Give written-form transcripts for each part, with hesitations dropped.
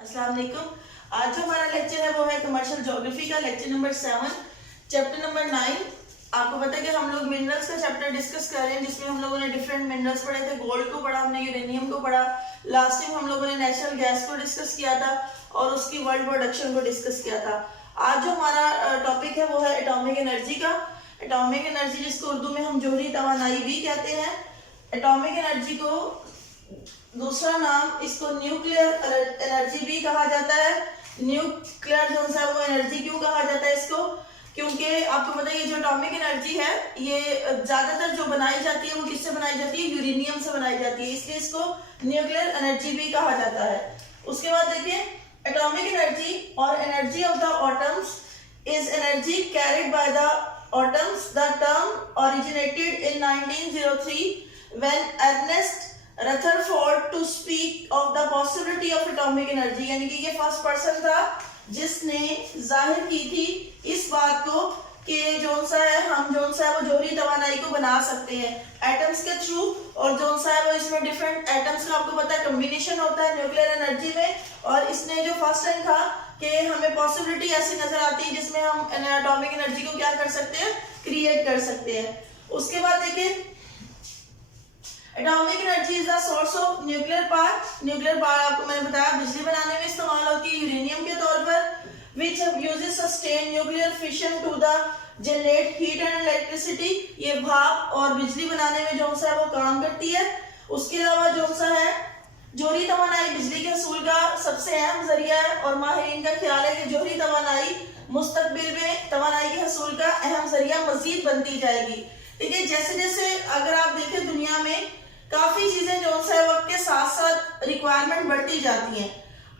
अस्सलाम वालेकुम। आज जो हमारा लेक्चर है वो है कमर्शियल ज्योग्राफी का लेक्चर नंबर 7 चैप्टर नंबर 9। आपको पता है कि हम लोग मिनरल्स का चैप्टर डिस्कस कर रहे हैं जिसमें हम लोगों ने डिफरेंट मिनरल्स पढ़े थे। गोल्ड को पढ़ा हमने, यूरेनियम को पढ़ा, लास्ट टाइम हम लोगों ने नेचुरल गैस को डिस्कस किया था और उसकी वर्ल्ड प्रोडक्शन को डिस्कस किया था। आज जो हमारा टॉपिक है वो है एटॉमिक एनर्जी का। एटॉमिक एनर्जी जिसको उर्दू में हम जोहरी तवानाई भी कहते हैं। एटॉमिक एनर्जी को दूसरा नाम इसको न्यूक्लियर एनर्जी भी कहा जाता है। न्यूक्लियर जो है वो एनर्जी क्यों कहा जाता है इसको, क्योंकि आपको पता है ये जो एटॉमिक एनर्जी है ये ज्यादातर जो बनाई जाती है वो किससे बनाई जाती है, यूरेनियम से बनाई जाती है, इसलिए इसको न्यूक्लियर एनर्जी भी कहा जाता है। उसके बाद देखिए एटॉमिक एनर्जी और energy of the atoms is energy carried by the atoms. The term originated in 1903 when Ernest Rutherford to speak of the possibility of atomic energy, यानी कि ये फर्स्ट पर्सन था जिसने जाहिर की थी इस बात को कि जोन सा है वो जोहरी तवानाई को बना सकते हैं एटम्स के थ्रू। और जोन सा है वो इसमें डिफरेंट एटम्स का आपको पता है कॉम्बिनेशन होता है न्यूक्लियर एनर्जी में। और इसने जो फर्स्ट टाइम था कि हमें पॉसिबिलिटी ऐसी नजर आती है जिसमें हम एटॉमिक एनर्जी को क्या कर सकते हैं, क्रिएट कर सकते हैं। उसके बाद देखिए atomic energy is the source of nuclear power. Nuclear power आपको मैंने बताया बिजली बनाने में इस्तेमाल होती है यूरेनियम के तौर पर, which uses sustained nuclear fission to the generate heat and electricity। ये भाप और बिजली बनाने में जो सा है वो काम करती है। उसके अलावा जो सा है जोहरी तवानाई बिजली के हसूल का सबसे अहम जरिया है और माहिरीन का ख्याल है कि जोहरी तवानाई मुस्तकबिल में तवानाई के हसूल का अहम जरिया मजीद बनती जाएगी। देखिए जैसे जैसे अगर आप देखें दुनिया में काफी चीजें जो है वक्त के साथ साथ रिक्वायरमेंट बढ़ती जाती हैं।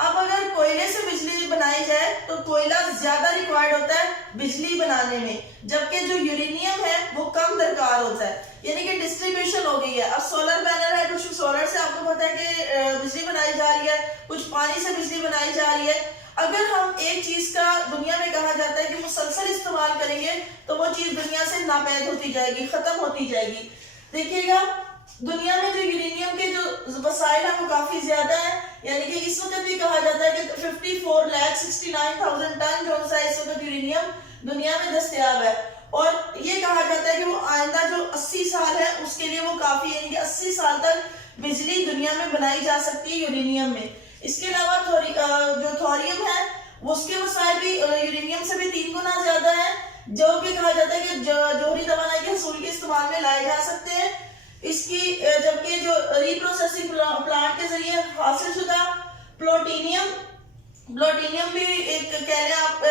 अब अगर कोयले से बिजली बनाई जाए तो कोयला ज्यादा रिक्वायर्ड होता है बिजली बनाने में, जबकि जो यूरेनियम है वो कम दरकार होता है, यानी कि डिस्ट्रीब्यूशन हो गई है। अब सोलर पैनल है, कुछ सोलर से आपको पता है कि बिजली बनाई जा रही है, कुछ पानी से बिजली बनाई जा रही है। अगर हम एक चीज का दुनिया में कहा जाता है कि मुसलसल इस्तेमाल करेंगे तो वो चीज दुनिया से नापैद होती जाएगी, खत्म होती जाएगी। देखिएगा दुनिया में जो यूरेनियम के जो वसाइल है वो काफी ज्यादा है, यानी कि इस वक्त भी कहा जाता है कि 54,69,000 टन जो सा इस वक्त यूरेनियम दुनिया में दस्तयाब है। और ये कहा जाता है कि वो आइंदा जो 80 साल है उसके लिए वो काफी, यानी कि 80 साल तक बिजली दुनिया में बनाई जा सकती है यूरेनियम में। इसके अलावा जो थोरियम है उसके वसाइल भी यूरेनियम से भी 3 गुना ज्यादा है, जो कि कहा जाता है कि जोहरी तवानाई के हसूल के इस्तेमाल में लाए जा सकते हैं। इसकी जबकि जो रिप्रोसेसिंग प्लांट के जरिए हासिल शुदा प्लूटोनियम भी एक कह लें आप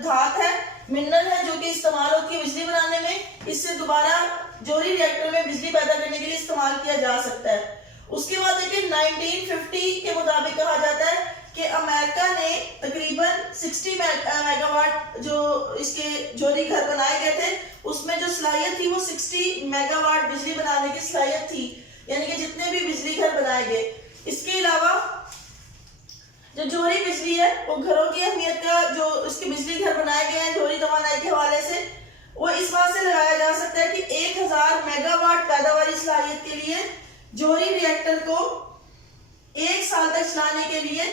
धात है, मिनरल है जो कि इस्तेमाल होती है बिजली बनाने में। इससे दोबारा जोहरी रिएक्टर में बिजली पैदा करने के लिए इस्तेमाल किया जा सकता है। उसके बाद देखिए 1950 के मुताबिक कहा जाता है कि अमेरिका ने तकरीबन 60 मेगावाट जो इसके जोहरी घर बनाए गए थे उसमें जो सलाहियत थी वो 60 मेगावाट बिजली बनाने की सलाहियत थी, यानी कि जितने भी बिजली घर बनाए गए। इसके अलावा जो जोहरी बिजली है वो घरों की अहमियत का जो इसके बिजली घर बनाए गए हैं जोहरी तवानाई के हवाले से वो इस बात से लगाया जा सकता है कि 1000 मेगावाट पैदावारी सलाहियत के लिए जोहरी रिएक्टर को 1 साल तक चलाने के लिए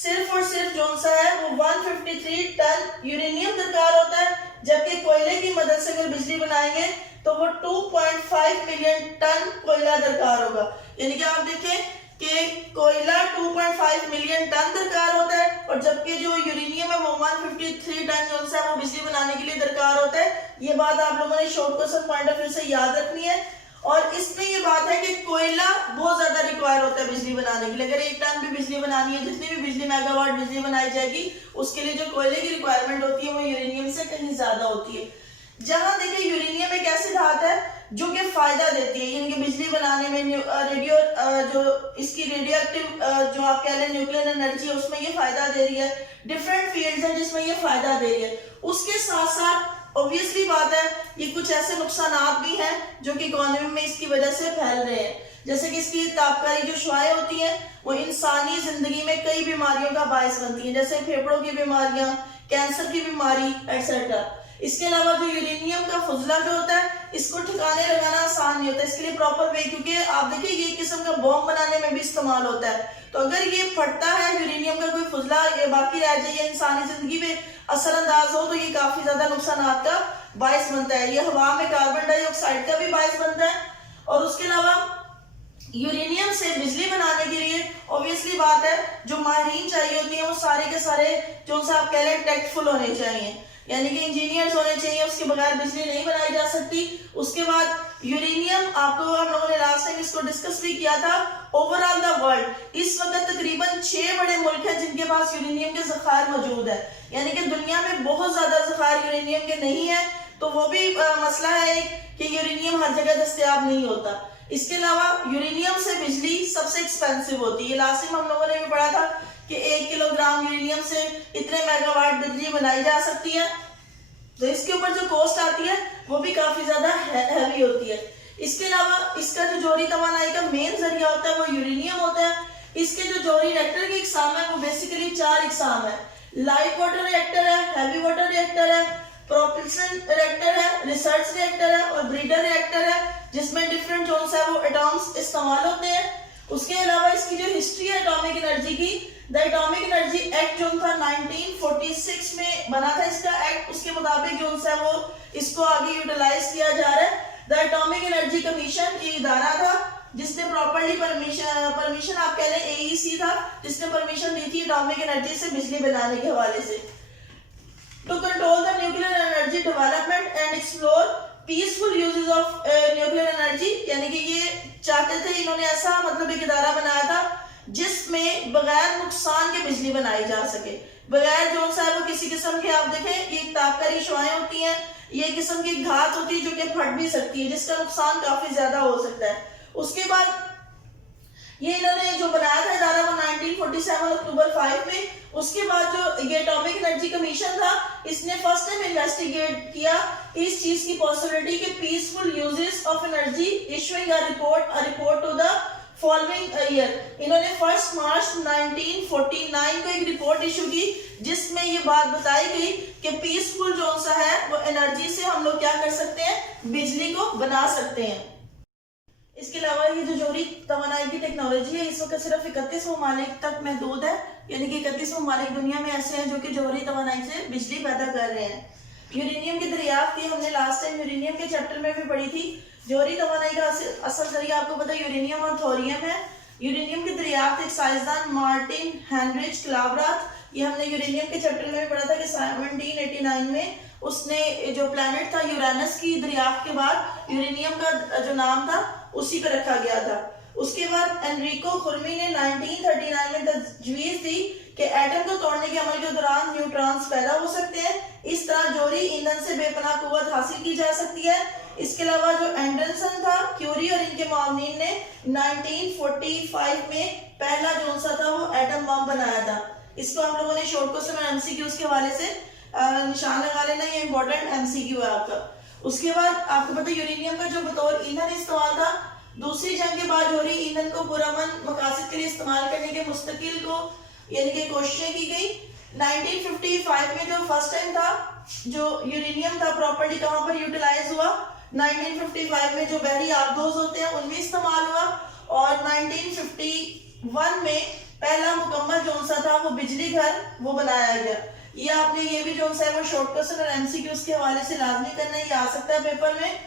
सिर्फ और सिर्फ जो सा है वो 153 टन यूरेनियम दरकार होता है, जबकि कोयले की मदद से अगर बिजली बनाएंगे तो वो 2.5 मिलियन टन कोयला दरकार होगा। यानी कि आप देखें कि कोयला 2.5 मिलियन टन दरकार होता है और जबकि जो यूरेनियम है वो 153 टन जो सा है वो बिजली बनाने के लिए दरकार होता है। ये बात आप लोगों ने short question point of view से याद रखनी है। और इसमें ये बात है कि कोयला बहुत ज्यादा रिक्वायर होता है बिजली बनाने के लिए। अगर 1 टन भी बिजली बनानी है, जितनी भी बिजली मेगावाट बिजली बनाई जाएगी उसके लिए जो कोयले की रिक्वायरमेंट होती है वो यूरेनियम से कहीं ज्यादा होती है। जहां देखिए यूरेनियम एक ऐसी धात है जो कि फायदा देती है, यानी कि बिजली बनाने में रेडियो जो इसकी रेडियो एक्टिव जो आप कह लें न्यूक्लियर एनर्जी है उसमें ये फायदा दे रही है। डिफरेंट फील्ड्स हैं जिसमें ये फायदा दे रही है। उसके साथ साथ ऑब्वियसली बात है ये कुछ ऐसे नुकसानात भी हैं जो कि इकोनॉमी में इसकी वजह से फैल रहे हैं, जैसे कि इसकी तापकारी जो शुआएं होती हैं वो इंसानी जिंदगी में कई बीमारियों का बायस बनती हैं, जैसे फेफड़ों की बीमारियां, कैंसर की बीमारी एटसेट्रा। इसके अलावा जो यूरेनियम का फुजला जो होता है इसको ठिकाने लगाना आसान नहीं होता, इसके लिए प्रॉपर वे, क्योंकि आप देखिए ये किस्म का बॉम्ब बनाने में भी इस्तेमाल होता है। तो अगर ये फटता है यूरेनियम का कोई फुजला ये बाकी रह जाए, इंसानी जिंदगी पे असरअंदाज हो, तो ये काफी ज्यादा नुकसान का बायस बनता है। ये हवा में कार्बन डाइऑक्साइड का भी बायस बनता है। और उसके अलावा यूरेनियम से बिजली बनाने के लिए ऑब्वियसली बात है, जो माहिरीन चाहिए होती है वो सारे के सारे जो सा आप कह रहे हैं टेक्टफुल होने चाहिए, यानी कि इंजीनियर्स होने चाहिए, उसके बगैर बिजली नहीं बनाई जा सकती। उसके बाद यूरेनियम, आपको हम लोगों ने लास्ट टाइम इसको डिस्कस भी किया था, ओवरऑल द वर्ल्ड इस वक्त तकरीबन 6 बड़े मुल्क हैं जिनके पास यूरेनियम के ज़खायर मौजूद है, यानी कि दुनिया में बहुत ज्यादा ज़खायर यूरेनियम के नहीं है। तो वो भी मसला है कि यूरेनियम हर जगह दस्तयाब नहीं होता। इसके अलावा यूरेनियम से बिजली सबसे एक्सपेंसिव होती है। लास्ट टाइम हम लोगों ने भी पढ़ा था कि 1 किलोग्राम यूरेनियम से इतने मेगावाट बिजली बनाई जा सकती है। तो इसके ऊपर जो कॉस्ट आती है वो भी काफी ज्यादा हैवी होती है। इसके अलावा इसका जो जौहरी तवानाई का मेन जरिया होता है वो यूरेनियम होता है। इसके जो जौहरी रिएक्टर की इकसाम है वो बेसिकली 4 इकसाम है। लाइट वाटर रिएक्टर है, हैवी वाटर रिएक्टर है, प्रोपल्शन रिएक्टर है, रिसर्च रिएक्टर है और ब्रीडर रिएक्टर है, जिसमें डिफरेंट जो है वो एटॉम्स इस्तेमाल होते हैं। उसके अलावा इसकी जो हिस्ट्री है एटॉमिक एनर्जी की, द एटॉमिक एनर्जी एक्ट जो था 1946 में बना था इसका एक्ट, उसके मुताबिक जो है वो इसको आगे यूटिलाइज किया जा रहा है। द एटॉमिक एनर्जी कमीशन ये इदारा था जिसने प्रॉपर्ली परमिशन आप कह रहे AEC था जिसने परमिशन दी थी एटॉमिक एनर्जी से बिजली बनाने के हवाले से। To control the nuclear energy development and explore peaceful uses of nuclear energy, यानी कि ये चाहते थे, इन्होंने ऐसा मतलब एक इदारा बनाया था जिसमें बगैर नुकसान के बिजली बनाई जा सके, बगैर जो सा वो किसी किस्म के, आप देखें ये ताकरी शुआएं होती हैं, ये किस्म की घात होती है जो कि फट भी सकती है, जिसका नुकसान काफी ज्यादा हो सकता है। उसके बाद ये इन्होंने जो बनाया था इदारा वो 1947 अक्टूबर 5 में। उसके बाद जो ये एटॉमिक एनर्जी कमीशन था इसने फर्स्ट टाइम इन्वेस्टिगेट किया इस चीज की पॉसिबिलिटी के peaceful uses of energy, issuing a report to the following year. इन्होंने 1 मार्च 1949 को एक रिपोर्ट इशू की जिसमें ये बात बताई गई कि पीसफुल जो सा है वो एनर्जी से हम लोग क्या कर सकते हैं, बिजली को बना सकते हैं। इसके अलावा ये जो जौहरी तवानाई की टेक्नोलॉजी है इस वक्त सिर्फ 31 ममालिक तक महदूद है, यानी कि 31 ममालिक दुनिया में ऐसे हैं जो कि जौहरी तवानाई से बिजली पैदा कर रहे हैं। यूरेनियम की दरियाफ्त की हमने लास्ट टाइम यूरेनियम के चैप्टर में भी पढ़ी थी। जौहरी तवानाई का असल जरिया आपको पता है यूरेनियम और थोरियम है। यूरेनियम की दरियाफ्त एक साइंसदान मार्टिन हेनरिच क्लावराथ, ये हमने यूरेनियम के चैप्टर में भी पढ़ा था कि 1789 में उसने जो प्लैनेट था यूरेनस की दरियाफ्त के बाद यूरेनियम का जो नाम था उसी पर रखा गया था। उसके बाद एनरिको खुरमी ने 1939 में तजवीज दी कि एटम को तोड़ने के अमल के दौरान न्यूट्रॉन्स पैदा हो सकते हैं, इस तरह जौहरी ईंधन से बेपनाह कुव्वत हासिल की जा सकती है। इसके अलावा जो एंडरसन था, क्यूरी और इनके मामलीन ने 1945 में पहला जो सा था वो एटम बम बनाया था। इसको हम लोगों ने शॉर्ट क्वेश्चन और MCQ के हवाले से निशान लगा लेना, ये इंपॉर्टेंट MCQ है आपका। उसके बाद आपको पता है यूरेनियम का जो बतौर ईंधन इस्तेमाल था, दूसरी जंग के बाद जौहरी ईंधन को पुरअमन मकासद के लिए इस्तेमाल करने के मुस्तकिल को यानी कि कोशिशें की गई। 1955 में जो फर्स्ट टाइम था जो यूरेनियम था प्रॉपर्ली कहां पर यूटिलाइज हुआ, 1955 में जो बहरी आबदोज होते हैं उनमें इस्तेमाल हुआ और 1951 में पहला मुकम्मल जो सा था वो बिजली घर वो बनाया गया। ये आपने ये भी जो है वो शॉर्ट क्वेश्चन और MCQs के हवाले से लाजमी करना, ये आ सकता है पेपर में।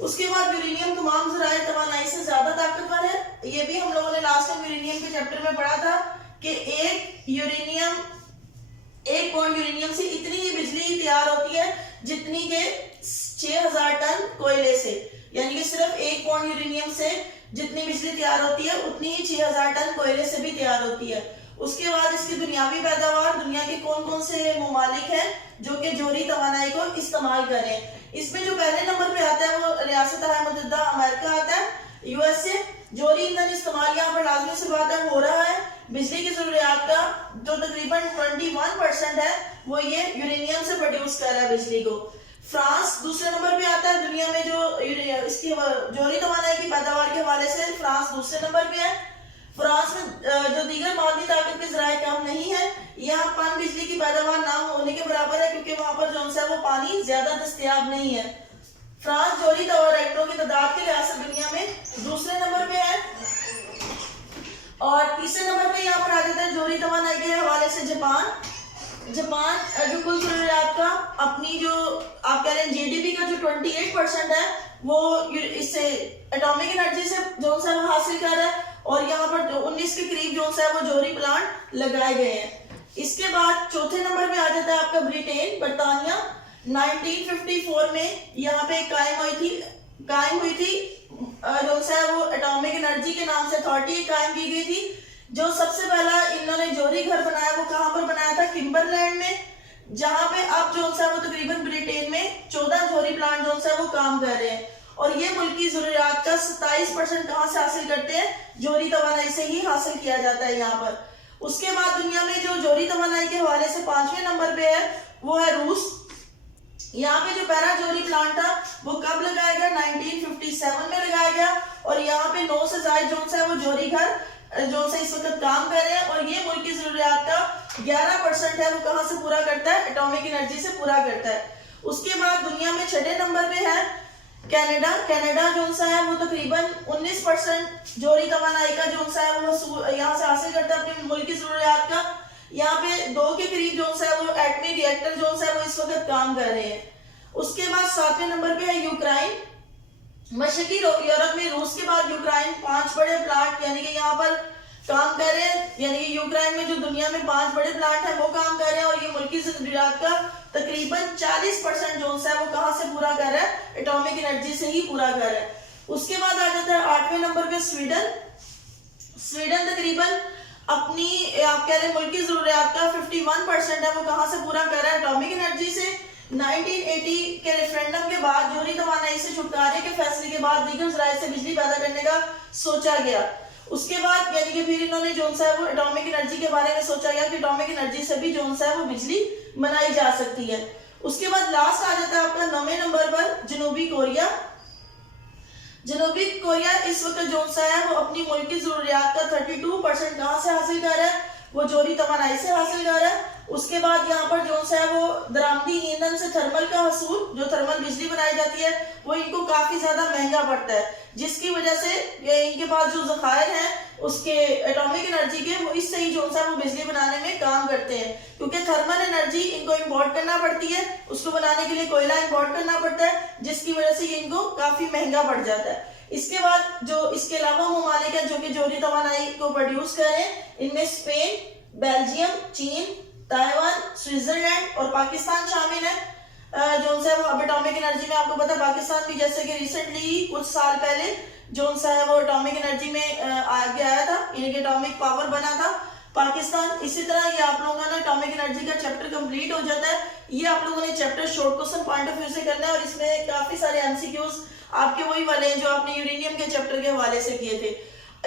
उसके बाद यूरेनियम तमाम ज़राए तवानाई से ज्यादा ताकतवर है। ये भी हम लोगों ने लास्ट टाइम यूरेनियम के चैप्टर में पढ़ा था कि एक पॉइंट यूरेनियम से इतनी ही बिजली तैयार होती है जितनी के 6000 टन कोयले से, यानी कि सिर्फ 1 पॉइंट यूरेनियम से जितनी बिजली तैयार होती है उतनी ही 6000 टन कोयले से भी तैयार होती है। उसके बाद इसकी दुनियावी पैदावार, दुनिया के कौन कौन से ममालिक हैं जो कि जौहरी तवानाई को इस्तेमाल करें। इसमें जो पहले नंबर पे आता है वो रियासत मुत्तहिदा अमेरिका आता है, USA। जौहरी ईंधन इस्तेमाल यहाँ पर लाजमी सी बात है हो रहा है। बिजली की जरूरियात का जो तकरीबन 21% है वो ये यूरेनियम से प्रोड्यूस कर रहा है बिजली को। फ्रांस दूसरे नंबर पे आता है दुनिया में जो इसकी जौहरी तवानाई की पैदावार के हवाले से फ्रांस दूसरे नंबर पे है। फ्रांस में जो दीगर मादी ताकत के जराए कम नहीं है, यहाँ पन बिजली की पैदावार ना होने के बराबर है क्योंकि वहां पर जो है वो पानी ज्यादा दस्तयाब नहीं है। फ्रांस जौहरी रिएक्टरों की तादाद के लिहाज से दुनिया में दूसरे नंबर पे है और तीसरे नंबर पे यहाँ पर आ जाता है जौहरी तवानाई के हवाले से जापान जो कुल जरूरियात का अपनी जो आप कह रहे हैं जीडीपी का जो 28% है वो इससे एटॉमिक एनर्जी से जो सा वो हासिल कर रहा है, और यहाँ पर 19 के करीब जो सा वो जोहरी प्लांट लगाए गए हैं। इसके बाद चौथे नंबर पे आ जाता है आपका ब्रिटेन, बरतानिया। 1954 में यहाँ पे कायम हुई थी जो सा वो एटॉमिक एनर्जी के नाम से अथॉरिटी कायम की गई थी। जो सबसे पहला इन्होंने जोहरी घर बनाया वो कहां पर बनाया था? किम्बरलैंड में, जहां पे अब जो सा वो तकरीबन ब्रिटेन में 14 जोहरी प्लांट जो सा वो काम कर रहे हैं, और ये मुल्क की जरूरियात का 27% कहां से हासिल करते हैं? जोहरी तवानाई से ही हासिल किया जाता है यहाँ पर। उसके बाद दुनिया में जो जोहरी तवानाई के हवाले से 5वें नंबर पे है वो है रूस। यहाँ पे जो पहला जोहरी प्लांट था वो कब लगाया गया? 1957 में लगाया गया, और यहाँ पे 9 से ज्यादा जो सा वो जोहरी घर जो से इस वक्त काम कर रहे हैं, और ये मुल्क की जरूरियात का 11% है वो कहां से पूरा करता है? एटॉमिक एनर्जी से पूरा करता है। उसके बाद दुनिया में 6ठे नंबर पे है कनाडा जो सा है वो तकरीबन 19% जोहरी तवानाई का जो सा है वो यहाँ से हासिल करता है अपने मुल्क की जरूरियात का। यहाँ पे 2 के करीब जो सा है वो एटमी रिएक्टर जो सा है वो इस वक्त काम कर रहे हैं। उसके बाद 7वें नंबर पे है यूक्रेन। मशरकी यूरोप में रूस के बाद यूक्रेन 5 बड़े प्लांट यानी कि यहाँ पर काम कर रहे हैं, यानी कि यूक्रेन में जो दुनिया में 5 बड़े प्लांट हैं वो काम कर रहे हैं, और ये मुल्क की जरूरियात का तकरीबन 40% जो है वो कहां से पूरा कर रहा है? एटॉमिक एनर्जी से ही पूरा कर रहा है। उसके बाद आ जाता है 8वें नंबर पे स्वीडन तकरीबन अपनी आप कह रहे हैं मुल्क की जरूरियात का 51% है वो कहां से पूरा कर रहा है? एटॉमिक एनर्जी से। 1980 के रेफरेंडम के बाद जोहरी तवानाई से छुटकारे के फैसले के बाद दीगर जराये से बिजली पैदा करने का सोचा गया। उसके बाद यानी कि फिर इन्होंने जो सा है वो एटॉमिक एनर्जी के बारे में सोचा गया कि एटॉमिक एनर्जी से भी जो सा है वो बिजली बनाई जा सकती है। उसके बाद लास्ट आ जाता है आपका 9वें नंबर पर जनूबी कोरिया। जनूबी कोरिया इस वक्त जो सा है वो अपनी मुल्क की जरूरियात का 32% कहां से हासिल कर रहा है? वो जोहरी तवानाई से हासिल कर रहा है। उसके बाद यहाँ पर जो सा है वो दरामदी ईंधन से थर्मल का हसूल, जो थर्मल बिजली बनाई जाती है वो इनको काफी ज्यादा महंगा पड़ता है, जिसकी वजह से इनके पास जो जखायर हैं उसके एटॉमिक एनर्जी के वो इससे ही जो सा है वो बिजली बनाने में काम करते हैं, क्योंकि थर्मल एनर्जी इनको इंपोर्ट करना पड़ती है, उसको बनाने के लिए कोयला इंपोर्ट करना पड़ता है, जिसकी वजह से ये इनको काफी महंगा पड़ जाता है। इसके बाद जो इसके अलावा ममालिक है जो कि जोहरी तवानाई को प्रोड्यूस कर रहे हैं, इनमें स्पेन, बेल्जियम, चीन, ताइवान, स्विट्जरलैंड और पाकिस्तान शामिल है। जो सा है वो अब एटॉमिक एनर्जी में आपको पता है पाकिस्तान भी जैसे कि रिसेंटली कुछ साल पहले जो सा है वो एटॉमिक एनर्जी में आगे आया था, इनके एटॉमिक पावर बना था पाकिस्तान। इसी तरह ये आप लोगों ने एटॉमिक एनर्जी का चैप्टर कंप्लीट हो जाता है। ये आप लोगों ने chapter short question point of view से करना है, और इसमें काफी सारे एमसीक्यूज आपके वही वाले हैं जो आपने यूरेनियम के चैप्टर के हवाले से किए थे।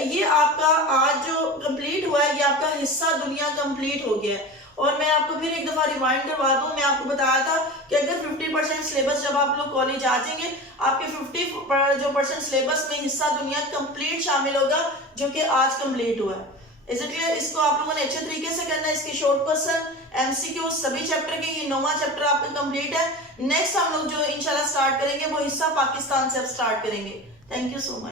ये आपका आज जो कंप्लीट हुआ है ये आपका हिस्सा दुनिया कंप्लीट हो गया है। और मैं आपको फिर एक दफा रिवाइंड करवा दूं, मैं आपको बताया था कि अगर 50% सिलेबस जब आप लोग कॉलेज आ जाएंगे आपके 50% सिलेबस में हिस्सा दुनिया कंप्लीट शामिल होगा जो कि आज कंप्लीट हुआ है। Is it clear? इसको आप लोगों ने अच्छे तरीके से करना है। इसके शॉर्ट क्वेश्चन, एमसीक्यू सभी चैप्टर के, ये 9वां चैप्टर आपका कंप्लीट है। नेक्स्ट हम लोग जो इंशाल्लाह स्टार्ट करेंगे वो हिस्सा पाकिस्तान से अब स्टार्ट करेंगे। Thank you so much.